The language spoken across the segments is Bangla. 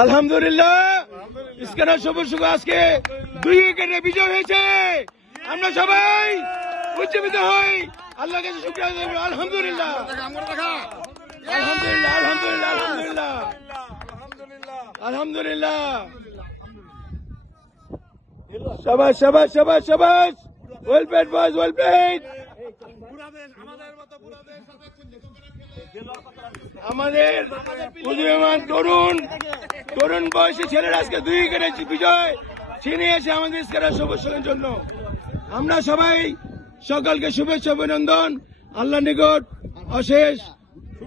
আলহামদুলিল্লাহ ইস্কারা সবুজ সুখ আজকে 2 উইকেটে বিজয় হয়েছে। আমরা সবাই উজ্জীবিত হই, আল্লাহর কাছে শুকরিয়া আদায় করি। আলহামদুলিল্লাহ আলহামদুলিল্লাহ আলহামদুলিল্লাহ আলহামদুলিল্লাহ আলহামদুলিল্লাহ। শাবাশ শাবাশ শাবাশ শাবাশ, well played boys, well played. আমাদের উদীয়মান তরুণ বয়সী ছেলেরা আজকে 2 উইকেটে বিজয় ছিনিয়েছে আমাদের ইস্কারা সবুজ সুখের জন্য। আমরা সবাই সকলকে শুভেচ্ছা অভিনন্দন, আল্লাহর নিকট অশেষ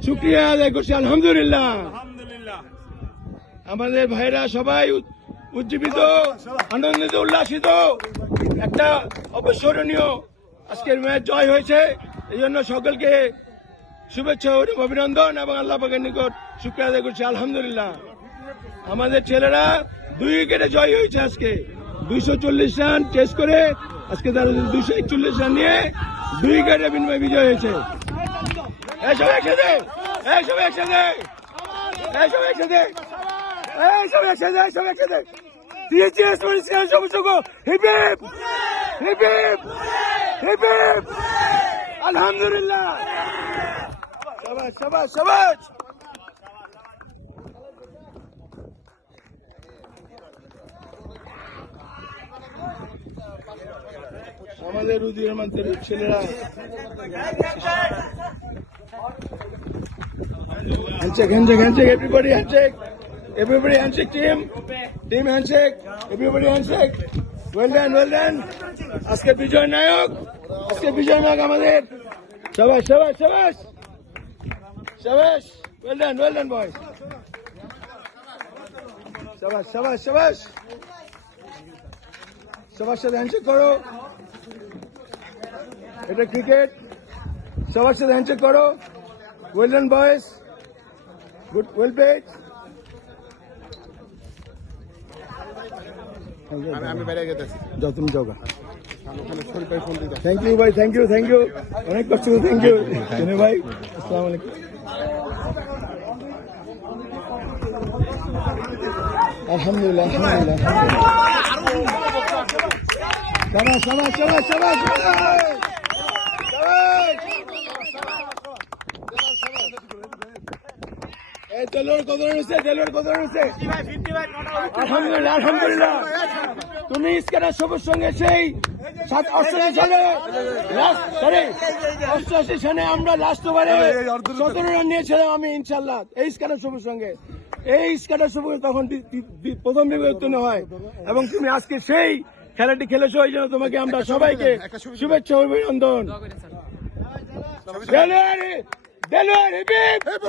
শুকরিয়া আদায় করছি। আলহামদুলিল্লাহ। আমাদের ভাইরা সবাই উজ্জীবিত, আনন্দিত, উল্লাসিত। একটা অবিস্মরণীয় আজকের ম্যাচ জয় হয়েছে, এই জন্য সকলকে শুভেচ্ছা অভিনন্দন এবং আল্লাহ পাকের নিকট শুকরিয়া আদায় করছি। আলহামদুলিল্লাহ। আমাদের ছেলেরা 2 উইকেটে জয় হয়েছে আজকে 240 রান চেস করে, আজকে তারা 241 রান নিয়ে 2 উইকেটের বিনিময়ে বিজয় হয়েছে। এইসব একসাথে, এইসব একসাথে, এইসব একসাথে, এইসব একসাথে, এইসব একসাথে। টিএচএস পরিষ্কার সবুজ সুখ, hip hip hip hip hip hip. আলহামদুলিল্লাহ। শাবাশ শাবাশ শাবাশ। আমাদের উদীয়মান ছেলেরা handshake handshake handshake, everybody handshake, everybody handshake, team handshake, everybody handshake. Well done well done. আজকে বিজয় নায়ক, আজকে বিজয় নায়ক আমাদের। শাবাশ শাবাশ শাবাশ শাবাশ, ওয়েল ডান বয়স। শাবাশ শাবাশ শাবাশ। সবার সাথে হ্যান্ডশেক করো, এটা ক্রিকেট। সবার সাথে হ্যান্ডশেক করো। ওয়েল ডান বয়েস, গুড, ওয়েল প্লেড। আমি বাইরে গেতেছি, যতন যাওগা। থ্যাংক ইউ ভাই, থ্যাংক ইউ, থ্যাংক ইউ, অনেক কষ্ট করে থ্যাংক ইউ চিনি ভাই। আসসালামু আলাইকুম। আলহামদুলিল্লাহ আলহামদুলিল্লাহ। শাবাশ শাবাশ শাবাশ শাবাশ শাবাশ। এই দেলোয়ার কত রান হয়েছে, দেলোয়ার কত রান হয়েছে? আলহামদুলিল্লাহ আলহামদুলিল্লাহ। তুমি ইস্কারা সবুজ সঙ্গে সেই 88 সালে, 88 সালে আমরা লাস্ট ওভারে 17 রান নিয়েছিলাম আমি, ইনশাল্লাহ এই ইস্কারা সবুজ সঙ্গে। এই ইস্কারা সবুজ তখন প্রথম বিভাগে উত্তীর্ণ হয় এবং তুমি আজকে সেই খেলাটি খেলেছো, এই জন্য তোমাকে আমরা সবাইকে শুভেচ্ছা অভিনন্দন। Delwar Delwar hip hip.